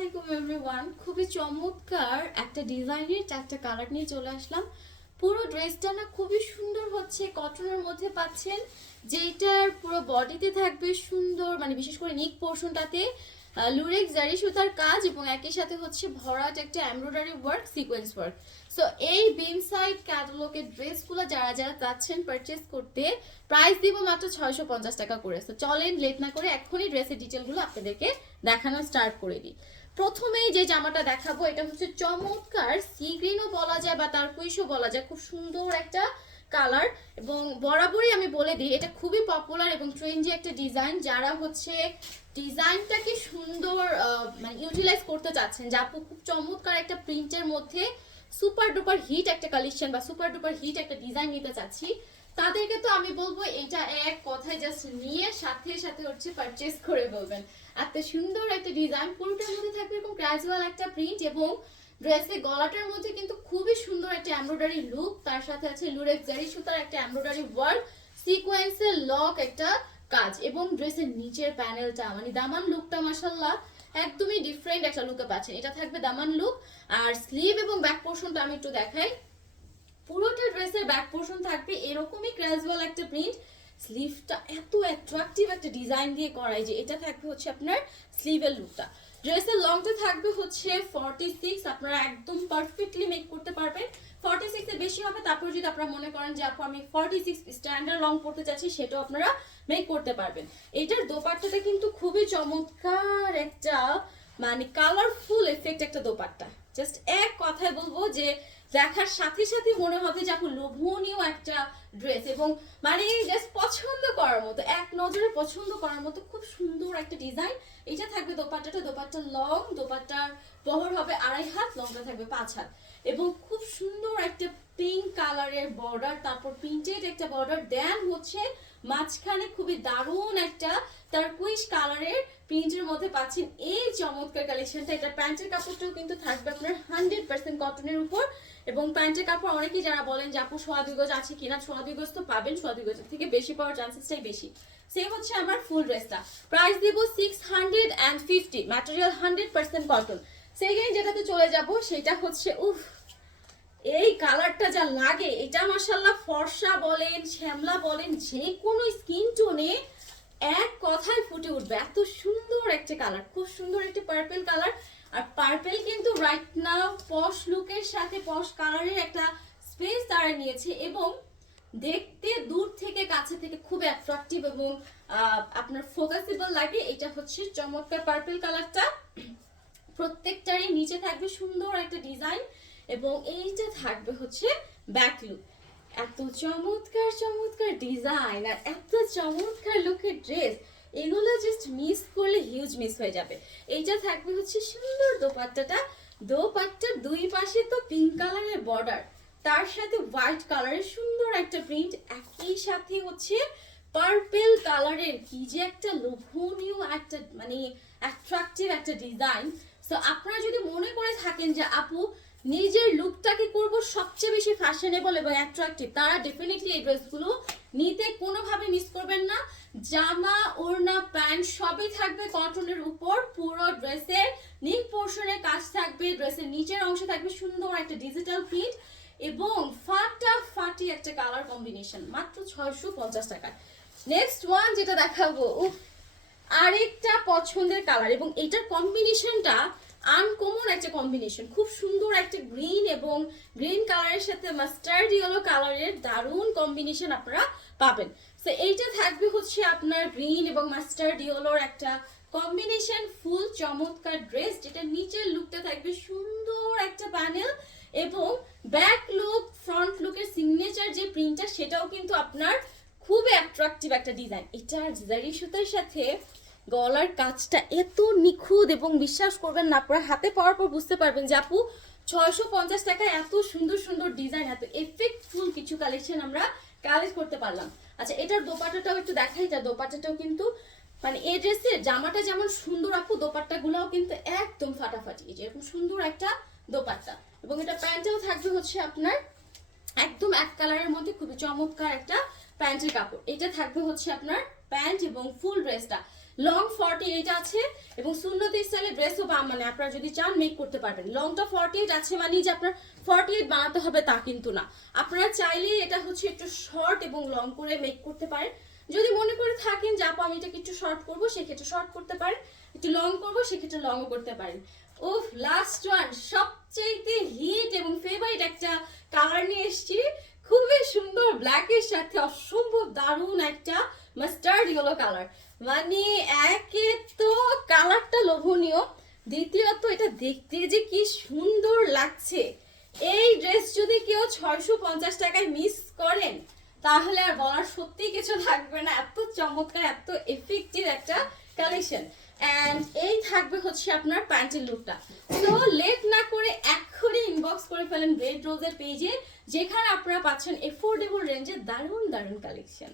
আলাইকুম এভরিওয়ান খুবই চমৎকার একটা ডিজাইনের চারটা কালার নিয়ে চলে আসলাম। পুরো ড্রেসটা না খুবই সুন্দর হচ্ছে কটনের মধ্যে পাচ্ছেন। যেটার পুরো বডিতে থাকবে সুন্দর মানে বিশেষ করে নিক পোর্শনটাতে লুরেক্স জারি সুতার কাজ এবং একই সাথে হচ্ছে ভরাট একটা embroidery work sequence work so এই বিম সাইড ক্যাটালগের ড্রেসগুলো যারা যারা চাচ্ছেন পারচেস করতে প্রাইস দিব মাত্র ছয়শো পঞ্চাশ টাকা করে। তো চলেন লেট না করে এখনই ড্রেসের ডিটেলগুলো আপনাদেরকে দেখানো স্টার্ট করে দিই। প্রথমেই যে জামাটা দেখাবো, এটা হচ্ছে চমৎকার সি গ্রিনও বলা যায় বা তার কুইশও বলা যায়। খুব সুন্দর একটা কালার এবং বরাবরই আমি বলে দিই, এটা খুবই পপুলার এবং ট্রেন্ডি একটা ডিজাইন যারা হচ্ছে ডিজাইনটাকে সুন্দর মানে ইউটিলাইজ করতে চাচ্ছেন, যা খুব চমৎকার একটা প্রিন্টের মধ্যে সুপার ডুপার হিট একটা কালেকশন বা সুপার ডুপার হিট একটা ডিজাইন নিতে চাচ্ছি তাদেরকে তো আমি বলব এটা এক কথায় জাস্ট নিয়ে সাথে সাথে হচ্ছে পারচেস করে বলবেন এত সুন্দর একটা ডিজাইন পুরোটার মধ্যে থাকবে এরকম ক্যাজুয়াল একটা প্রিন্ট এবং ড্রেসের গলাটার মধ্যে কিন্তু খুবই সুন্দর একটা এমব্রয়ডারি লুক তার সাথে আছে লুরেক্স জারি সুতার একটা এমব্রয়ডারি ওয়ার্ক সিকোয়েন্সের লক একটা কাজ এবং ড্রেসের নিচের প্যানেলটা মানে দামান লুকটা মাসাল্লাহ একদমই ডিফারেন্ট একটা লুকে পাচ্ছেন। এটা থাকবে দামান লুক আর স্লিভ এবং ব্যাক পোর্শনটা আমি একটু দেখাই। পুরোটা ড্রেসের ব্যাক পোর্শন থাকবে, এরকমই ক্যাজুয়াল একটা প্রিন্ট স্লিভটা এত অ্যাট্রাকটিভ একটা ডিজাইন দিয়ে করাই যে এটা থাকবে হচ্ছে আপনার স্লিভের লুকটা ড্রেসের লংটা থাকবে হচ্ছে ফর্টি সিক্স আপনারা একদম পারফেক্টলি মেক করতে পারবেন। ফর্টি সিক্সের বেশি হবে, তারপর যদি আপনারা মনে করেন যে আপু, আমি ফর্টি সিক্স স্ট্যান্ডার্ড লং পড়তে চাচ্ছি, সেটাও আপনারা মেক করতে পারবেন। এটার দোপাট্টাটা কিন্তু খুবই চমৎকার একটা মানে কালারফুল এফেক্ট একটা দোপাট্টা। জাস্ট এক কথায় বলব যে দেখার সাথে সাথে মনে হবে যে আপু লোভনীয় একটা ড্রেস এবং মানে জাস্ট পছন্দ করার মতো, এক নজরে পছন্দ করার মতো খুব সুন্দর একটা ডিজাইন এটা থাকবে দোপাট্টাটা, দোপাট্টা লং দোপাট্টার বহর হবে আড়াই হাত লংটা থাকবে পাঁচ হাত। এবং খুব সুন্দর একটা পিঙ্ক কালারের বর্ডার তারপর প্রিন্টেড একটা বর্ডার দেন হচ্ছে মাঝখানে খুবই দারুণ একটা তার কুইশ কালারের প্রিন্টের মধ্যে পাচ্ছেন এই চমৎকার কালেকশনটা। এটা প্যান্টের কাপড়টাও কিন্তু থাকবে আপনার হান্ড্রেড পার্সেন্ট কটনের উপর। এবং প্যান্টের কাপড় অনেকেই যারা বলেন যে, আপু, সোয়া দুই গজ আছে কিনা? সোয়া দুই গজ তো পাবেন, সোয়া দুই গজের থেকে বেশি পাওয়ার চান্সেসটাই বেশি। সে হচ্ছে আমার ফুল ড্রেসটা প্রাইস দিব six hundred and fifty material hundred percent cotton second যেটাতে চলে যাব, সেটা হচ্ছে, উফ, এই কালারটা যা লাগে। এটা মাসাল্লাহ ফর্সা বলেন, শ্যামলা বলেন, যে কোনো স্কিন টোনে এক কথায় ফুটে উঠবে। এত সুন্দর একটা কালার খুব সুন্দর একটা পার্পেল কালার আর পার্পেল কিন্তু রাইট নাও পশ লুকের সাথে পশ কালারের একটা স্পেস তারা নিয়েছে এবং দেখতে দূর থেকে কাছে থেকে খুব অ্যাট্রাকটিভ এবং আপনার ফোকাসেবল লাগে। এটা হচ্ছে চমৎকার পার্পেল কালারটা প্রত্যেকটারই নিচে থাকবে সুন্দর একটা ডিজাইন এবং এইটা থাকবে হচ্ছে ব্যাক লুক এত চমৎকার চমৎকার ডিজাইন আর এত চমৎকার লুকের ড্রেস এগুলো জাস্ট মিস করলে হিউজ মিস হয়ে যাবে। এইটা থাকবে হচ্ছে সুন্দর দোপাট্টাটা। দোপাট্টার দুই পাশে তো পিঙ্ক কালারের বর্ডার তার সাথে হোয়াইট কালারের সুন্দর একটা প্রিন্ট একই সাথে হচ্ছে পার্পেল কালারের কি যে একটা লোভনীয় একটা মানে অ্যাট্রাকটিভ একটা ডিজাইন তো আপনারা যদি মনে করে থাকেন যে আপু, নিজের সবচেয়ে বেশি ফ্যাশনেবল এবং অ্যাট্রাকটিভ তারা ডেফিনেটলি এই ড্রেসগুলো নিতে কোনোভাবে মিস করবেন না। জামা, ওড়না, প্যান্ট সবই থাকবে কটনের উপর, পুরো ড্রেসের নিক পোর্শনের কাজ থাকবে, ড্রেসের নিচের অংশে থাকবে সুন্দর একটা ডিজিটাল প্রিন্ট এবং ফাটা, ফাটি একটা কালার কম্বিনেশন মাত্র ছয়শো পঞ্চাশ টাকায়। নেক্সট ওয়ান যেটা দেখাবো আরেকটা পছন্দের কালার এবং এটার কম্বিনেশনটা আনকমন একটা কম্বিনেশন খুব সুন্দর একটা গ্রিন এবং গ্রিন কালারের সাথে মাস্টার্ড ইয়েলো কালারের দারুণ কম্বিনেশন আপনারা পাবেন। তো এইটা থাকবে হচ্ছে আপনার গ্রিন এবং মাস্টার্ড ইয়েলোর একটা কম্বিনেশন ফুল চমৎকার ড্রেস যেটা নিচের লুকটা থাকবে সুন্দর একটা প্যানেল এবং ব্যাক লুক ফ্রন্ট লুকের সিগনেচার যে প্রিন্টটা সেটাও কিন্তু আপনার খুবই অ্যাট্রাকটিভ একটা ডিজাইন এটা জারি সুতার সাথে গলার কাজটা এত নিখুঁত এবং বিশ্বাস করবেন না আপনারা হাতে পাওয়ার পর বুঝতে পারবেন যে আপু, ছয়শো পঞ্চাশ টাকায় এত সুন্দর সুন্দর ডিজাইন এত এফেক্টফুল কিছু কালেকশন আমরা কালেক্ট করতে পারলাম। আচ্ছা এটার দোপাটাটাও একটু দেখাই যা দোপাট্টাটাও কিন্তু মানে এই ড্রেসের জামাটা যেমন সুন্দর আপু, দোপাট্টাগুলোও কিন্তু একদম ফাটাফাটি। এই এরকম সুন্দর একটা দোপাট্টা। এবং এটা প্যান্টটাও থাকবে হচ্ছে আপনার একদম এক কালারের মধ্যে খুবই চমৎকার একটা প্যান্টের কাপড়। এটা থাকবে হচ্ছে আপনার প্যান্ট এবং ফুল ড্রেসটা লং ফর্টি এইট আছে এবং সুন্নতি স্টাইলের ড্রেসও বা মানে আপনারা যদি চান মেক করতে পারবেন। লংটা ফর্টি এইট আছে মানে যে আপনার ফর্টি এইট বানাতে হবে তা কিন্তু না। আপনারা চাইলে এটা হচ্ছে একটু শর্ট এবং লং করে মেক করতে পারেন। যদি মনে করে থাকেন যে, আপু, আমি এটাকে একটু শর্ট করব, সেক্ষেত্রে শর্ট করতে পারেন। একটু লং করব, সেক্ষেত্রে লংও করতে পারেন। উফ লাস্ট ওয়ান সবচেয়ে হিট এবং ফেভারিট একটা কালার নিয়ে এসেছি। খুবই সুন্দর ব্ল্যাকের সাথে অসম্ভব দারুণ একটা মাস্টার্ড ইয়েলো কালার মানে একে তো কালারটা লোভনীয়, দ্বিতীয়ত এটা দেখতে যে কি সুন্দর লাগছে। এই ড্রেস যদি কেউ ছয়শো পঞ্চাশ টাকায় মিস করেন, তাহলে আর বলার সত্যি কিছু থাকবে না। এত চমৎকার, এত এফেক্টিভ একটা কালেকশন অ্যান্ড এই থাকবে হচ্ছে আপনার প্যান্টের লুকটা তো লেট না করে এক্ষুনি ইনবক্স করে ফেলেন রেড রোজের পেজে যেখানে আপনারা পাচ্ছেন এফোর্ডেবল রেঞ্জে দারুণ দারুণ কালেকশন